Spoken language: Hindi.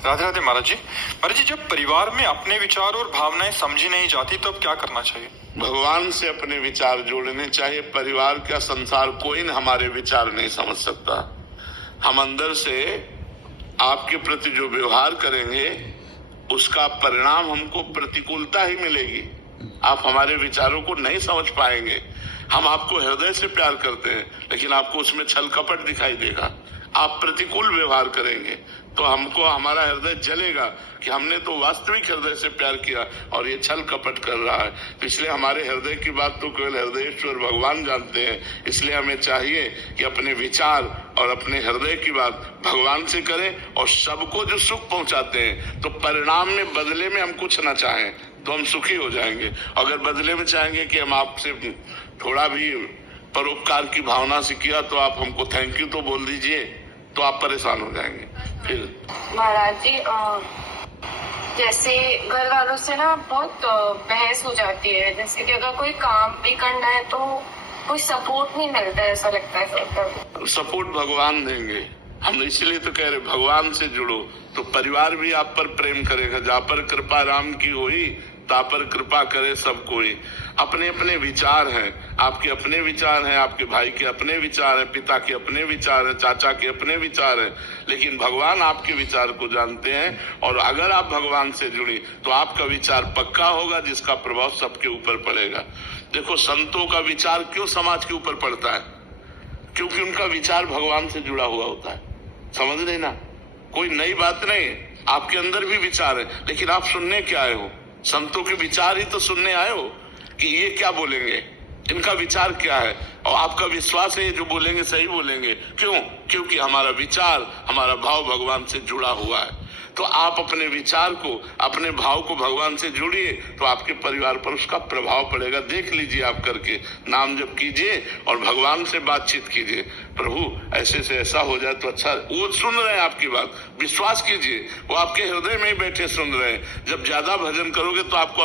राधे राधे महाराज जी। महाराज जी, जब परिवार में अपने विचार और भावनाएं समझी नहीं जाती तब क्या करना चाहिए? भगवान से अपने विचार जोड़ने चाहिए। परिवार का संसार कोई न हमारे विचार नहीं समझ सकता। हम अंदर से आपके प्रति जो व्यवहार करेंगे उसका परिणाम हमको प्रतिकूलता ही मिलेगी। आप हमारे विचारों को नहीं समझ पाएंगे। हम आपको हृदय से प्यार करते हैं लेकिन आपको उसमें छल कपट दिखाई देगा। आप प्रतिकूल व्यवहार करेंगे तो हमको हमारा हृदय जलेगा कि हमने तो वास्तविक हृदय से प्यार किया और ये छल कपट कर रहा है। तो इसलिए हमारे हृदय की बात तो केवल हृदयेश्वर भगवान जानते हैं। इसलिए हमें चाहिए कि अपने विचार और अपने हृदय की बात भगवान से करें और सबको जो सुख पहुंचाते हैं तो परिणाम में बदले में हम कुछ ना चाहें तो हम सुखी हो जाएंगे। अगर बदले में चाहेंगे कि हम आपसे थोड़ा भी परोपकार की भावना से किया तो आप हमको थैंक यू तो बोल दीजिए, तो आप परेशान हो जाएंगे। फिर महाराज जी, जैसे घर वालों से ना बहुत बहस हो जाती है। जैसे कि अगर कोई काम भी करना है तो कोई सपोर्ट नहीं मिलता है, ऐसा लगता है। सपोर्ट भगवान देंगे। हम इसलिए तो कह रहे भगवान से जुड़ो तो परिवार भी आप पर प्रेम करेगा। जहाँ पर कृपा राम की होई ता पर कृपा करे सब कोई। अपने अपने विचार हैं, आपके अपने विचार हैं, आपके भाई के अपने विचार हैं, पिता के अपने विचार हैं, चाचा के अपने विचार हैं, लेकिन भगवान आपके विचार को जानते हैं। और अगर आप भगवान से जुड़ी तो आपका विचार पक्का होगा जिसका प्रभाव सबके ऊपर पड़ेगा। देखो, संतों का विचार क्यों समाज के ऊपर पड़ता है? क्योंकि उनका विचार भगवान से जुड़ा हुआ होता है। समझ रहे ना? कोई नई बात नहीं, आपके अंदर भी विचार है लेकिन आप सुनने क्या आए हो? संतों के विचार ही तो सुनने आए हो कि ये क्या बोलेंगे, इनका विचार क्या है, और आपका विश्वास है जो बोलेंगे सही बोलेंगे। क्यों? क्योंकि हमारा विचार, हमारा भाव भगवान से जुड़ा हुआ है। तो आप अपने विचार को, अपने भाव को भगवान से जोड़िए तो आपके परिवार पर उसका प्रभाव पड़ेगा। देख लीजिए, आप करके नाम जप कीजिए और भगवान से बातचीत कीजिए, प्रभु ऐसे से ऐसा हो जाए तो अच्छा। वो सुन रहे हैं आपकी बात, विश्वास कीजिए, वो आपके हृदय में ही बैठे सुन रहे हैं। जब ज्यादा भजन करोगे तो आपको